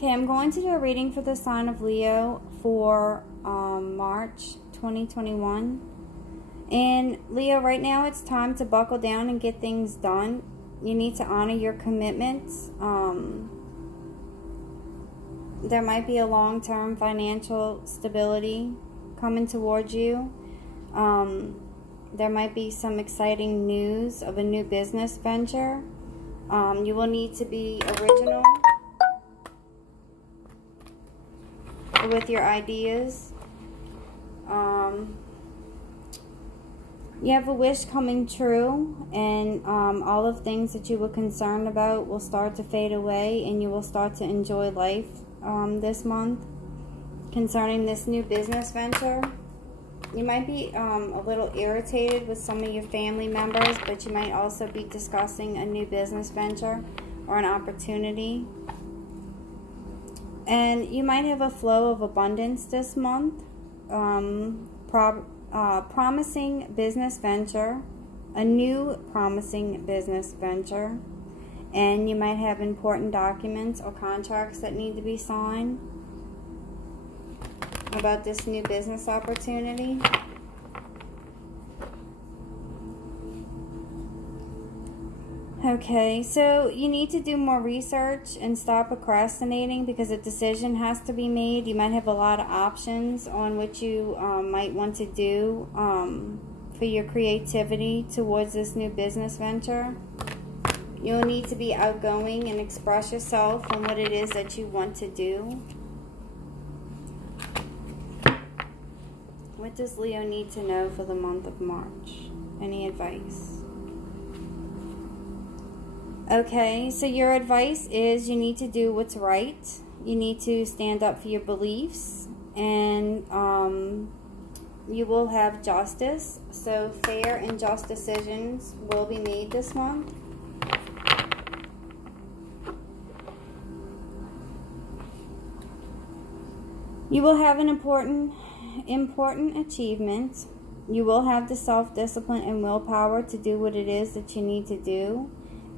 Okay, I'm going to do a reading for the sign of Leo for March 2021. And Leo, right now it's time to buckle down and get things done. You need to honor your commitments. There might be a long-term financial stability coming towards you. There might be some exciting news of a new business venture. You will need to be original with your ideas. You have a wish coming true, and all of things that you were concerned about will start to fade away, and you will start to enjoy life this month. Concerning this new business venture, you might be a little irritated with some of your family members, but you might also be discussing a new business venture or an opportunity. And you might have a flow of abundance this month. Promising business venture, a new promising business venture, and you might have important documents or contracts that need to be signed about this new business opportunity. Okay, so you need to do more research and stop procrastinating because a decision has to be made. You might have a lot of options on what you might want to do for your creativity towards this new business venture. You'll need to be outgoing and express yourself on what it is that you want to do. What does Leo need to know for the month of March? Any advice? Okay, so your advice is you need to do what's right. You need to stand up for your beliefs, and you will have justice. So fair and just decisions will be made this month. You will have an important achievement. You will have the self-discipline and willpower to do what it is that you need to do.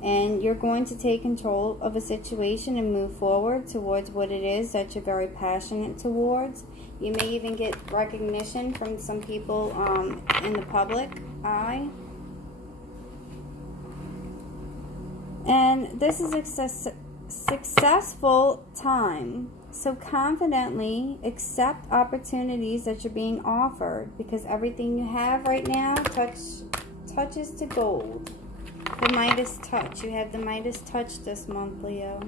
And you're going to take control of a situation and move forward towards what it is that you're very passionate towards. You may even get recognition from some people in the public eye. And this is a successful time. So confidently accept opportunities that you're being offered, because everything you have right now touches to gold. The Midas touch. You have the Midas touch this month, Leo.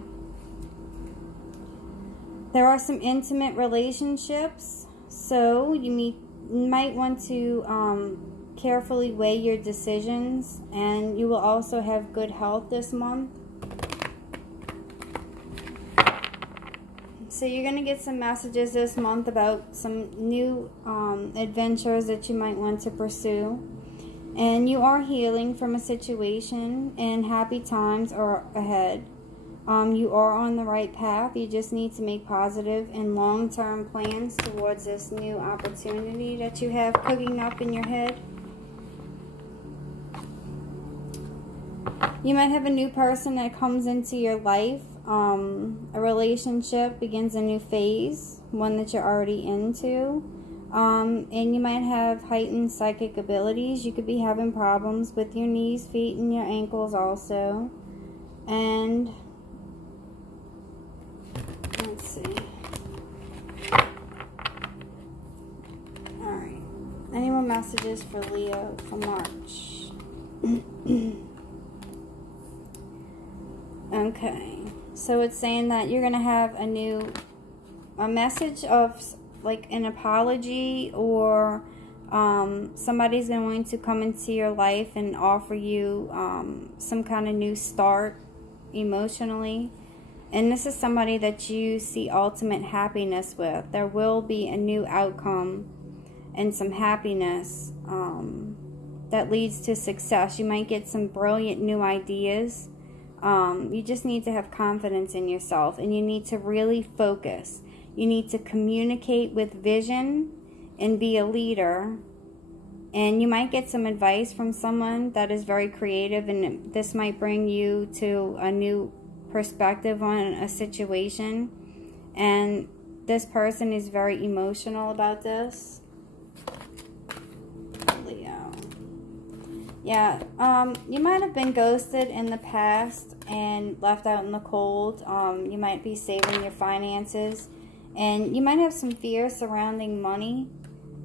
There are some intimate relationships, so you might want to carefully weigh your decisions, and you will also have good health this month. So you're going to get some messages this month about some new adventures that you might want to pursue. And you are healing from a situation, and happy times are ahead. You are on the right path. You just need to make positive and long-term plans towards this new opportunity that you have cooking up in your head. You might have a new person that comes into your life. A relationship begins a new phase, one that you're already into. And you might have heightened psychic abilities. You could be having problems with your knees, feet, and your ankles also. And let's see. Alright. Any more messages for Leo for March? Okay. So it's saying that you're going to have a message of like an apology, or somebody's going to come into your life and offer you some kind of new start emotionally. And this is somebody that you see ultimate happiness with. There will be a new outcome and some happiness that leads to success. You might get some brilliant new ideas. You just need to have confidence in yourself, and you need to really focus. You need to communicate with vision and be a leader. And you might get some advice from someone that is very creative, and this might bring you to a new perspective on a situation. And this person is very emotional about this. Leo. Yeah, you might have been ghosted in the past and left out in the cold. You might be saving your finances. And you might have some fear surrounding money.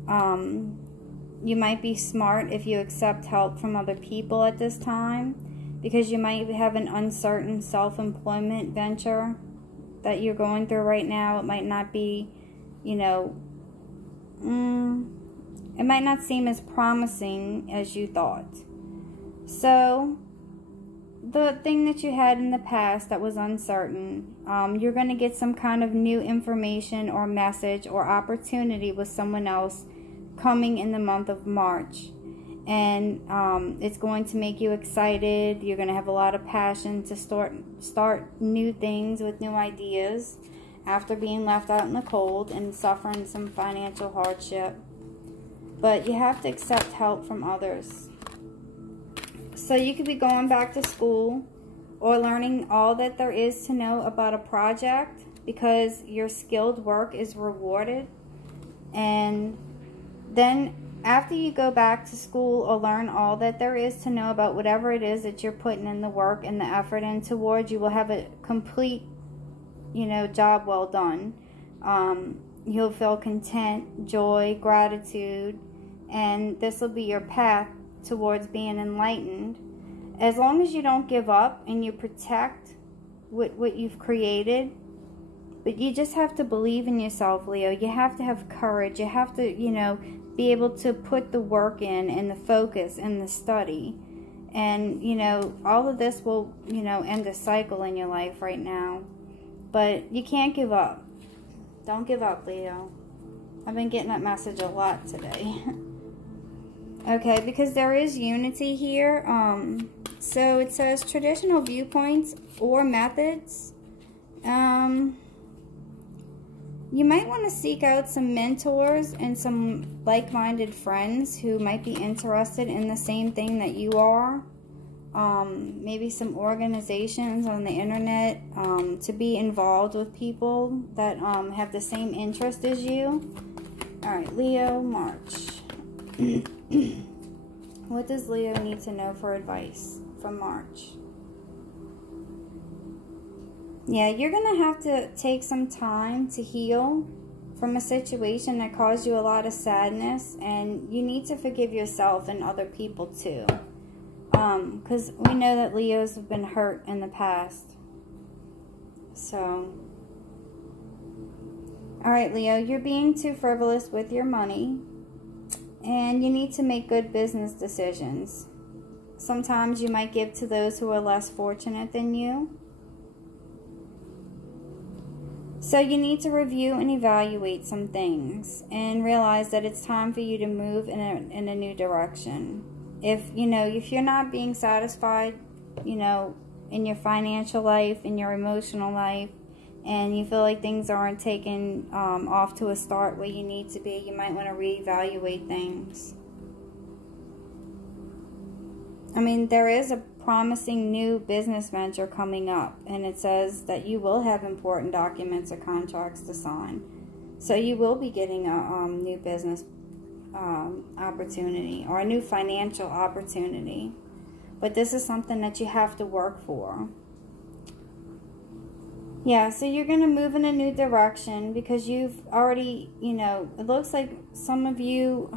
You might be smart if you accept help from other people at this time, because you might have an uncertain self-employment venture that you're going through right now. It might not be, you know, it might not seem as promising as you thought. So, the thing that you had in the past that was uncertain, you're going to get some kind of new information or message or opportunity with someone else coming in the month of March. And it's going to make you excited. You're going to have a lot of passion to start new things with new ideas after being left out in the cold and suffering some financial hardship. But you have to accept help from others. So you could be going back to school or learning all that there is to know about a project, because your skilled work is rewarded. And then after you go back to school or learn all that there is to know about whatever it is that you're putting in the work and the effort in towards, you will have a complete, you know, job well done. You'll feel content, joy, gratitude, and this will be your path towards being enlightened. As long as you don't give up and you protect what you've created. But you just have to believe in yourself, Leo. You have to have courage. You have to, you know, be able to put the work in and the focus and the study. And, you know, all of this will, you know, end a cycle in your life right now. But you can't give up. Don't give up, Leo. I've been getting that message a lot today. Okay, because there is unity here. So it says traditional viewpoints or methods. You might want to seek out some mentors and some like-minded friends who might be interested in the same thing that you are. Maybe some organizations on the internet to be involved with people that have the same interest as you. Alright, Leo, March. What does Leo need to know for advice from March? Yeah, you're going to have to take some time to heal from a situation that caused you a lot of sadness. And you need to forgive yourself and other people too. Because we know that Leos have been hurt in the past. So, alright, Leo, you're being too frivolous with your money. And you need to make good business decisions. Sometimes you might give to those who are less fortunate than you. So you need to review and evaluate some things and realize that it's time for you to move in a new direction. If you're not being satisfied, you know, in your financial life, in your emotional life, and you feel like things aren't taking off to a start where you need to be, you might want to reevaluate things. I mean, there is a promising new business venture coming up, and it says that you will have important documents or contracts to sign. So you will be getting a new business opportunity or a new financial opportunity. But this is something that you have to work for. Yeah, so you're going to move in a new direction because you've already, you know, it looks like some of you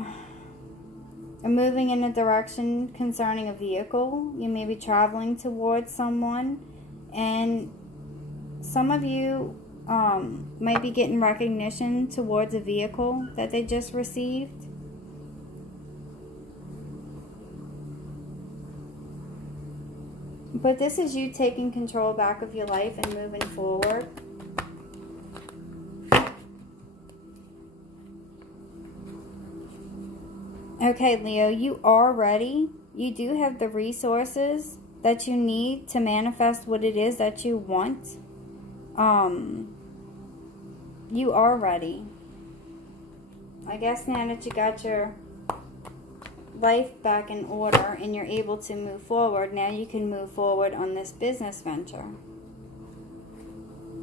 are moving in a direction concerning a vehicle. You may be traveling towards someone, and some of you might be getting recognition towards a vehicle that they just received. But this is you taking control back of your life and moving forward. Okay, Leo, you are ready. You do have the resources that you need to manifest what it is that you want. You are ready. I guess now that you got your life back in order and you're able to move forward, now you can move forward on this business venture.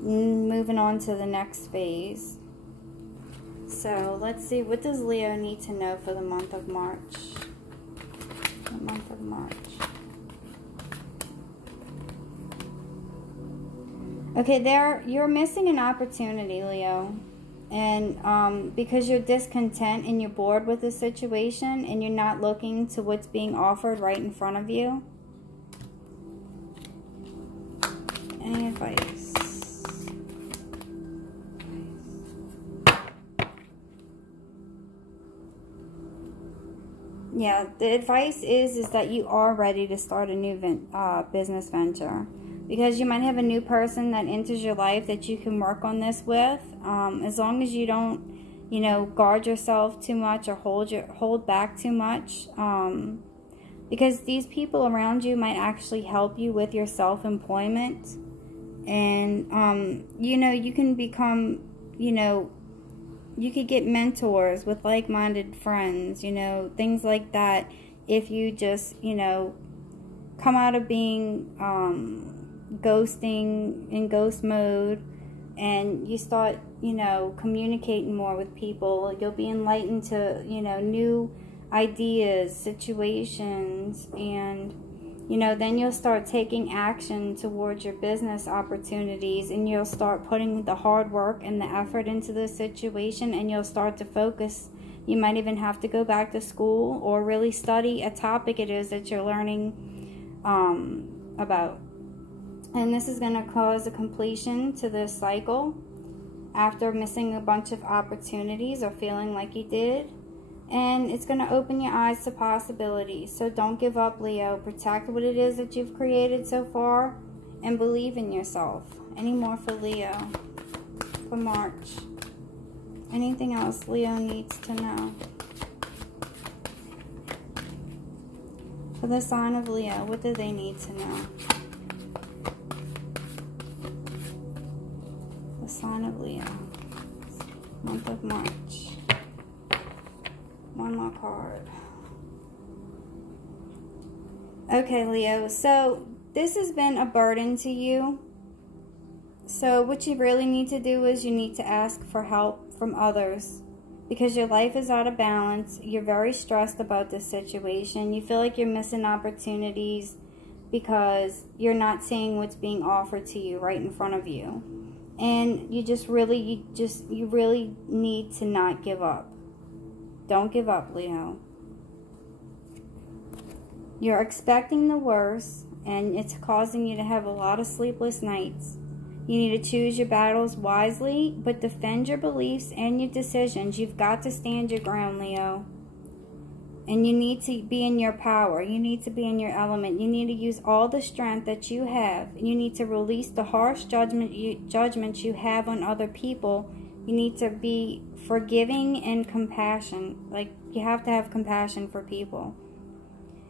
moving on to the next phase. So let's see, what does Leo need to know for the month of March? The month of March. Okay, you're missing an opportunity, Leo. And because you're discontent and you're bored with the situation and you're not looking to what's being offered right in front of you. Any advice? Yeah, the advice is that you are ready to start a new business venture. Because you might have a new person that enters your life that you can work on this with. As long as you don't, guard yourself too much or hold back too much. Because these people around you might actually help you with your self-employment. And, you can become, you could get mentors with like-minded friends, things like that. If you just, come out of being ghosting in ghost mode and you start, communicating more with people, you'll be enlightened to, new ideas, situations, and, then you'll start taking action towards your business opportunities, and you'll start putting the hard work and the effort into the situation, and you'll start to focus. You might even have to go back to school or really study a topic it is that you're learning about. And this is going to cause a completion to this cycle after missing a bunch of opportunities or feeling like you did. And it's going to open your eyes to possibilities. So don't give up, Leo. Protect what it is that you've created so far and believe in yourself. Any more for Leo for March? Anything else Leo needs to know? For the sign of Leo, what do they need to know? The sign of Leo, month of March. One more card. Okay, Leo, so this has been a burden to you. So what you really need to do is you need to ask for help from others, because your life is out of balance. You're very stressed about this situation. You feel like you're missing opportunities because you're not seeing what's being offered to you right in front of you. And you really need to not give up. Don't give up, Leo. You're expecting the worst, and it's causing you to have a lot of sleepless nights. You need to choose your battles wisely, but defend your beliefs and your decisions. You've got to stand your ground, Leo. And you need to be in your power. You need to be in your element. You need to use all the strength that you have. You need to release the harsh judgments you have on other people. You need to be forgiving and compassion. Like, you have to have compassion for people.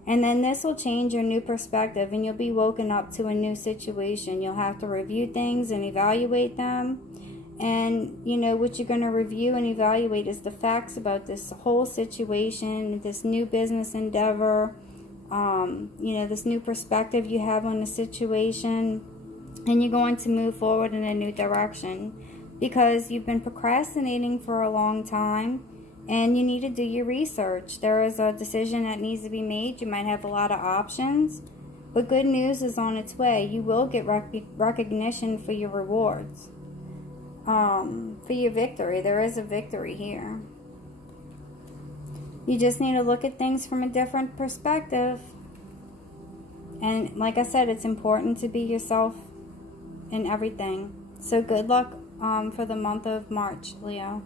And then this will change your new perspective, and you'll be woken up to a new situation. You'll have to review things and evaluate them. And, what you're going to review and evaluate is the facts about this whole situation, this new business endeavor, this new perspective you have on the situation. And you're going to move forward in a new direction, because you've been procrastinating for a long time, and you need to do your research. There is a decision that needs to be made. You might have a lot of options, but good news is on its way. You will get recognition for your rewards, for your victory. There is a victory here. You just need to look at things from a different perspective. And like I said, it's important to be yourself in everything. So good luck for the month of March, Leo.